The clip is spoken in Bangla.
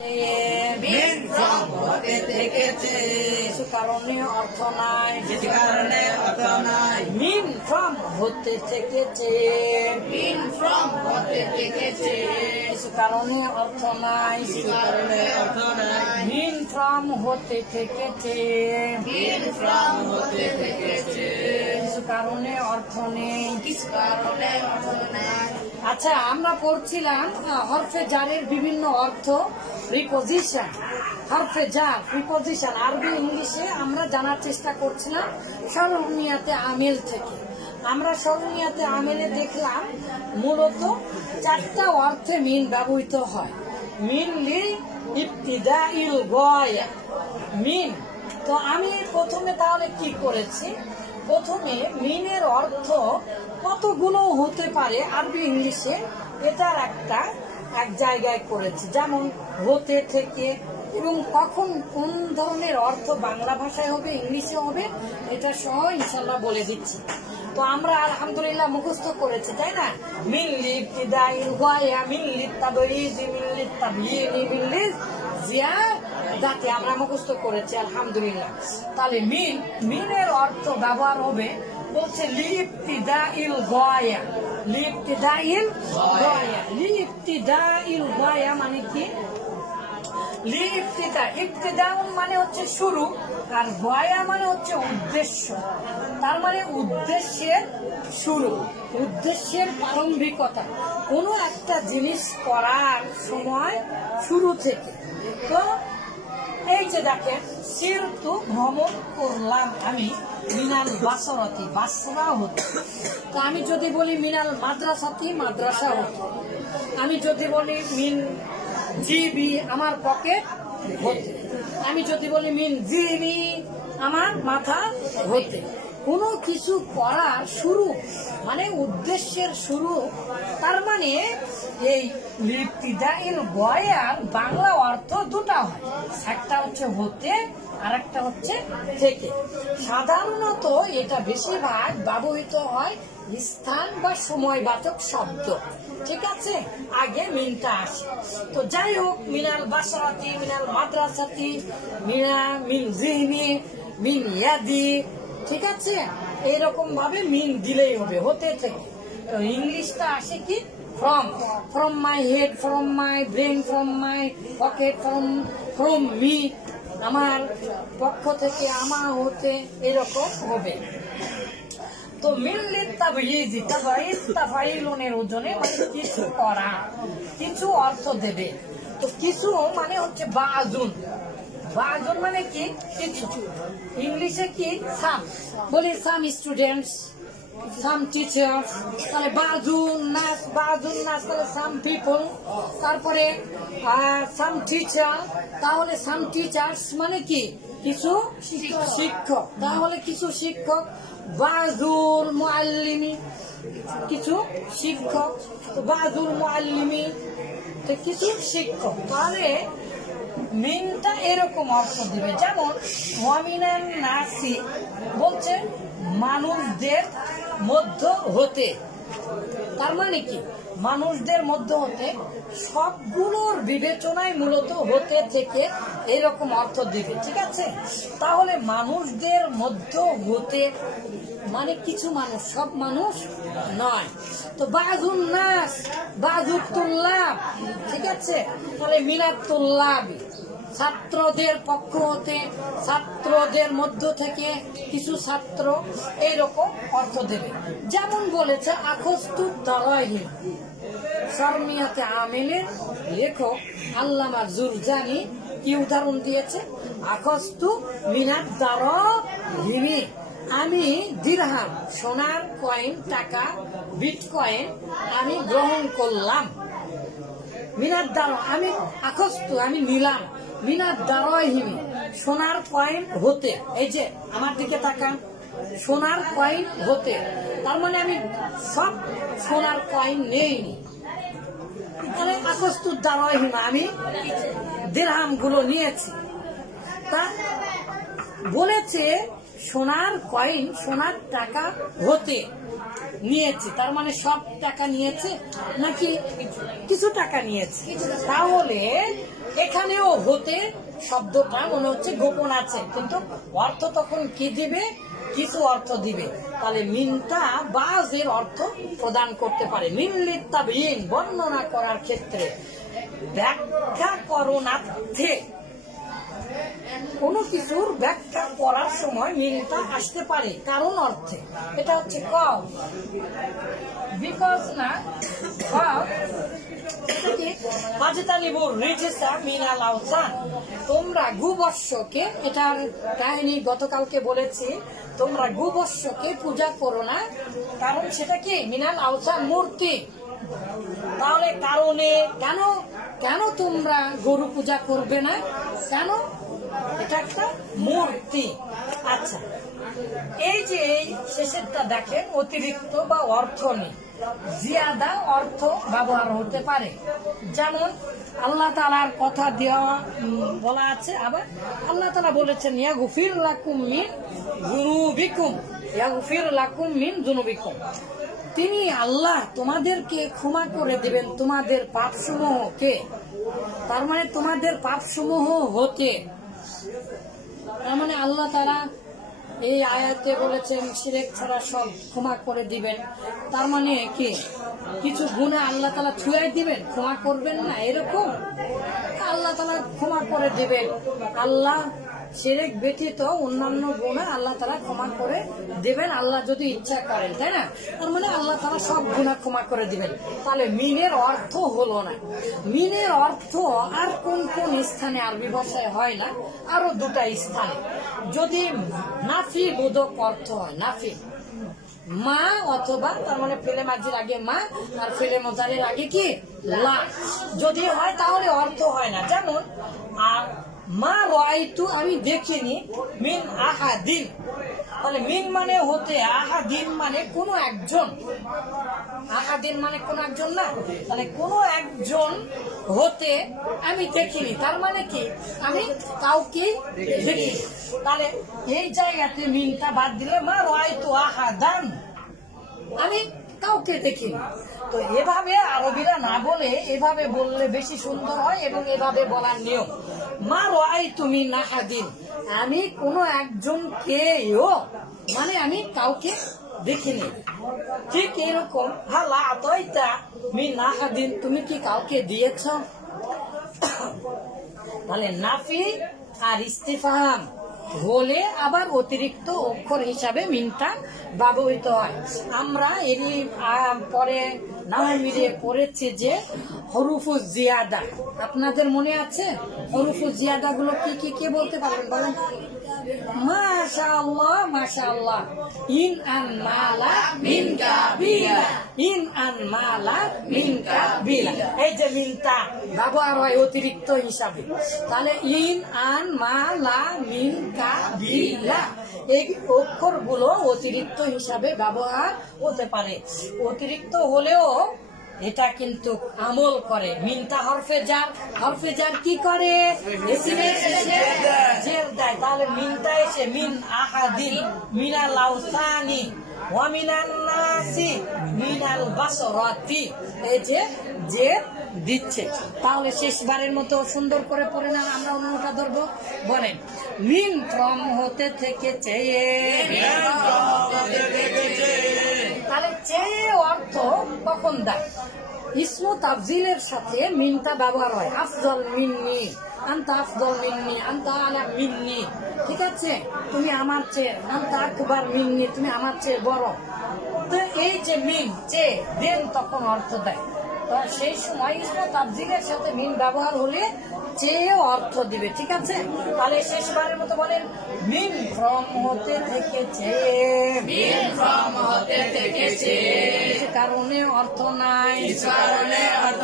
মিন ফ্রম হতে থেকেছে, কিছু কারণে অর্থ নাই, কিছু কারণে অর্থ নাই। মিন ফ্রম হতে থেকেছে, মিন ফ্রম হতে থেকেছে, কিছু কারণে অর্থ নাই, কিছু কারণে অর্থ নাই। মিন ফ্রম হতে থেকেছে, মিন ফ্রম হতে থেকেছে, কিছু কারণে অর্থ নেই। কিছু কারণে অর্থ নাই। আচ্ছা, আমরা পড়ছিলাম হরফে জারের বিভিন্ন অর্থ, প্রিপোজিশন। হরফে জার, প্রিপোজিশন আরবি ইংলিশে আমরা জানার চেষ্টা করছিলাম সরনিয়াতে আমেল থেকে। আমরা সরনিয়াতে আমেলে দেখলাম মূলত 4টা অর্থে মিন ব্যবহৃত হয়। মিন লি ইবতিদাইল গায়া, মিন। তো আমি প্রথমে তাহলে কি করেছি, প্রথমে মিনের অর্থ কতগুলো হতে পারে আরবি ইংলিশে এটার এক জায়গায় করেছি, যেমন হতে থেকে, এবং কখন কোন ধরনের অর্থ বাংলা ভাষায় হবে ইংলিশে হবে এটা সহ ইনশাল্লাহ বলে দিচ্ছি। তো আমরা আলহামদুলিল্লাহ মুখস্থ করেছি, তাই না? মিন লিবতিদাইল গায়া, মিন লিতাবরিজ, মিন লিতাবয়িন, মিন লিজিয়াদাতি আমরা মুখস্থ করেছি আলহামদুলিল্লাহ। তাহলে মিনের অর্থ ব্যবহার হবে, বলছে লিবতিদাইল গায়া, লিবতিদাইল গায়া। লিবতিদাইল গায়া মানে কি? লিবতিদা, ইবতিদাউন মানে হচ্ছে শুরু, আর গায়া মানে হচ্ছে উদ্দেশ্য। তার মানে উদ্দেশ্যের শুরু, উদ্দেশ্যের প্রারম্ভিকতা, কোনো একটা জিনিস করার সময় শুরু থেকে। তো এই যে দেখেন, সিরতু ভ্রমণ করলাম আমি, মিনাল বাসরাতি বাসরা হতো। তো আমি যদি বলি মিনাল মাদ্রাসাতি মাদ্রাসা হতো। আমি যদি বলি মিন জিবি আমার পকেট হতে। আমি যদি বলি মিন জিবি আমার মাথা হতে। কোনো কিছু করার শুরু মানে উদ্দেশ্যের শুরু। তার মানে এই লিবতিদাইল গায়ার বাংলা অর্থ দুটা হয়, একটা হচ্ছে হতে আর একটা হচ্ছে থেকে। সাধারণত এটা বেশিরভাগ ব্যবহৃত হয় স্থান বা সময়বাচক শব্দ, ঠিক আছে? আগে মিনটা আসে। তো যাই হোক, মিনাল বাসরাতি, মিনাল মাদ্রাসাতি, মিন জিহনি, মিন ইয়াদি, ঠিক আছে? এইরকম ভাবে মিন দিলেই হবে হতে থেকে। তো ইংলিশটা আসে কি? From my head, from my brain, from my pocket, from me, আমার পক্ষ থেকে, আমার হতে, এরকম হবে। তো মিল্লিত তাবয়িজি, তাবয়িজ তাফাইলুনের ওজনে মানে কিছু করা, কিছু অর্থ দেবে। তো কিছু মানে হচ্ছে বাজুন, বাজুন মানে কি? কিছু। ইংলিশে কি? সাম, বলি সাম স্টুডেন্টস, সাম টিচার্স। তাহলে বাজুন নাস, বাজুন নাস তাহলে সাম পিপল। তারপরে সাম টিচার, তাহলে সাম টিচার্স মানে কি? কিছু শিক্ষক, তাহলে কিছু শিক্ষক। বাজুল মুআল্লিমি, কিছু শিক্ষক। তো বাজুল মুআল্লিমি কিছু শিক্ষক। তাহলে মিনটা এরকম অর্থ দিবে, যেমন ওয়ামিনান নাসি বলছে মানুষদের মধ্য হতে। তার মানে কি? মানুষদের মধ্য হতে, সবগুলোর বিবেচনায় মূলত হতে থেকে এরকম অর্থ দিবে, ঠিক আছে? তাহলে মানুষদের মধ্য হতে মানে কিছু মানুষ, সব মানুষ নয়। তো বাজুন নাস, বাজুত তুল্লাব, ঠিক আছে? তাহলে মিনাত তুল্লাবি, ছাত্রদের পক্ষ হতে, ছাত্রদের মধ্য থেকে কিছু ছাত্র, এইরকম অর্থ দেবে। যেমন বলেছে আখস্তু দারাহিম, শরমিয়াতে আমেলের লেখক আল্লামা জুরজানি কি উদাহরণ দিয়েছে? আখস্তু মিনাত দারাহিমি, আমি দিরহাম সোনার কয়েন, টাকা, বিটকয়েন আমি গ্রহণ করলাম। মিনাত দারা, আমি আখস্তু আমি নিলাম, মিনাত দারাহিমি সোনার কয়েন হতে। এই যে আমার দিকে তাকান, সোনার কয়েন হতে, তার মানে আমি সব সোনার কয়েন নেইনি। তাহলে আখস্তু দারাহিমা, আমি দিরহাম গুলো নিয়েছি। তা বলেছে সোনার কয়েন, সোনার টাকা হতে নিয়েছে, তার মানে সব টাকা নিয়েছে নাকি কিছু টাকা নিয়েছে? তাহলে এখানেও হতে শব্দটা মনে হচ্ছে গোপন আছে, কিন্তু অর্থ তখন কি দিবে, কিছু অর্থ দিবে। তাহলে মিনটা বাজের অর্থ প্রদান করতে পারে। মিনলিত তাবিন বর্ণনা করার ক্ষেত্রে, ব্যাখ্যা করণার্থে, কোনো কিছুর ব্যাখ্যা করার সময় মিনটা আসতে পারে কারণ অর্থে। এটা হচ্ছে কও, বিকজ না তোমরা গুবর্ষকে, এটার কাহিনী গতকালকে বলেছি, তোমরা গুবর্ষকে পূজা করো না, কারণ সেটা কি মিনাল আওসান মূর্তি। তাহলে কারণে কেন কেন তোমরা গরু পূজা করবে না, কেন, এটা একটা মূর্তি। আচ্ছা, এই যে এই শেষেরটা দেখেন, অতিরিক্ত বা অর্থ নেই, জিয়াদা অর্থ ব্যবহার হতে পারে। যেমন আল্লাহ তাআলার কথা দেওয়া বলা আছে, আবার আল্লাহ তাআলা বলেছেন ইয়াগফির লাকুম মিন যুনুবিকুম, ইয়াগফির লাকুম মিন যুনুবিকুম, তিনি আল্লাহ তোমাদেরকে ক্ষমা করে দিবেন তোমাদের পাপসমূহকে। তার মানে তোমাদের পাপসমূহ হতে, তার মানে আল্লাহ তাআলা এই আয়াতে বলেছেন শিরক ছাড়া সব ক্ষমা করে দিবেন। তার মানে কি কিছু গুনাহ আল্লাহ তাআলা ছুঁয়ে দিবেন, ক্ষমা করবেন না এরকম? আল্লাহ তাআলা ক্ষমা করে দিবেন। আল্লাহ শিরক ব্যতীত অন্যান্য গুনাহ আল্লাহ তাআলা ক্ষমা করে দিবেন, আল্লাহ যদি ইচ্ছা করেন, তাই না? তার মানে আল্লাহ তাআলা সব গুনাহ ক্ষমা করে দিবেন। তাহলে মিনের অর্থ হলো না। মিনের অর্থ আর কোন কোন স্থানে আরবি ভাষায় হয় না, আরো দুটা স্থানে। যদি নাফি বোধক অর্থ হয়, নাফি, মা অথবা, তার মানে ফেলে মাঝির আগে মা আর ফেলে মোজারের আগে কি লা, যদি হয় তাহলে অর্থ হয় না। যেমন আর মা রাআইতু, আমি দেখিনি, মিন আহাদিন, তাহলে মিন মানে হতে, আহাদিন মানে কোনো একজন, আহাদিন মানে কোনো একজন না, তাহলে কোনো একজন হতে আমি দেখিনি, তার মানে কি আমি কাউকে দেখি। তাহলে এই জায়গাতে মিনটা বাদ দিলে মা রাআইতু আহাদান, আমি কাউকে দেখি। তো এভাবে আরবিরা না বলে এভাবে বললে বেশি সুন্দর হয়, এবং এভাবে বলার নিয়ম, মা রাআইতু মিন আহাদিন, আমি কোনো একজনকেও, মানে আমি কাউকে দেখিনি। ঠিক এরকম হাল আতাইতা মিন আহাদিন, তুমি কি কাউকে দিয়েছ? তাহলে নাফি আর ইস্তিফহাম হলে আবার অতিরিক্ত অক্ষর হিসাবে মিনটা ব্যবহৃত হয়। আমরা এরই পরে নাহমিরে পড়েছি যে হরুফুজ জিয়াদা, আপনাদের মনে আছে? হরুফুজ জিয়াদা গুলো কি কি কে বলতে পারবেন বলেন? মাশাআল্লাহ, মাশাআল্লাহ। In An Mala mean Kabila, in আন মালা মিন কাবিলা, এই যে মিনটা ব্যবহার হয় অতিরিক্ত হিসাবে। তাহলে ইন আন মালা মিন কাবিলা, এই অক্ষরগুলো অতিরিক্ত হিসাবে ব্যবহার হতে পারে। অতিরিক্ত হলেও এটা কিন্তু আমল করে। মিনটা হরফে জার, হরফে জার কি করে? জের দেয়। তাহলে মিনটা এসে মিন আহাদিন, মিনাল আওসানি ওয়া মিনান নাসি মিনাল বাসরাতি, এই যে জের দিচ্ছে। তাহলে শেষবারের মতো সুন্দর করে পড়ে না, আমরা অন্যটা ধরবো। বলেন, মিন ফ্রম হতে থেকে চেয়ে, তাহলে চেয়ে অর্থ কখন দেয়? ইসমু তাফজিলের সাথে মিনটা ব্যবহার হয়। আফজল মিন্নি, আনতা আফজল মিন্নি, আনতা আলা মিন্নি, ঠিক আছে? তুমি আমার চেয়ে, আনতা আকবার মিন্নি, তুমি আমার চেয়ে বড়। তো এই যে মিন চেয়ে দেন, তখন অর্থ দেয়। তো সেই সময় ইসমু তাফজিলের সাথে মিন ব্যবহার হলে চেয়ে অর্থ দিবে, ঠিক আছে? তাহলে শেষবারের মতো বলেন, মিন ফ্রম হতে থেকে চেয়ে, মিন ফ্রম হতে থেকে চেয়ে, কিছু কারণে অর্থ নাই, কিছু কারণে অর্থ